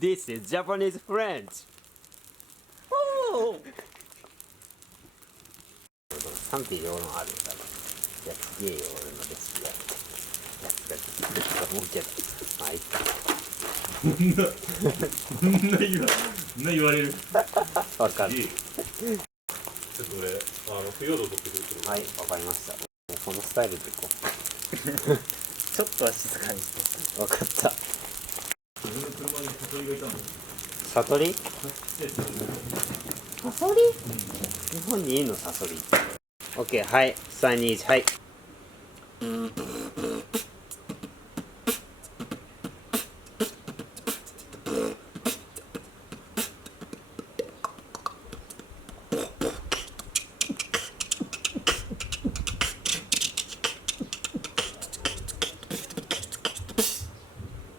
This is Japanese French. Oh! 賛否両論あるよ、多分。いや、すげえよ、俺のレシピやつができると思うけど。まあ、いっか。こんな言われる。わかる。ちょっと俺、腐葉土取ってくるけど。はい、わかりました。もうこのスタイルでいこちょっとは静かにして。う。わかった。自分の車に悟りがいたの。サソリ？セーフ。サソリ？日本にいいの、サソリ。オッケー、はい。3、2、1、はい。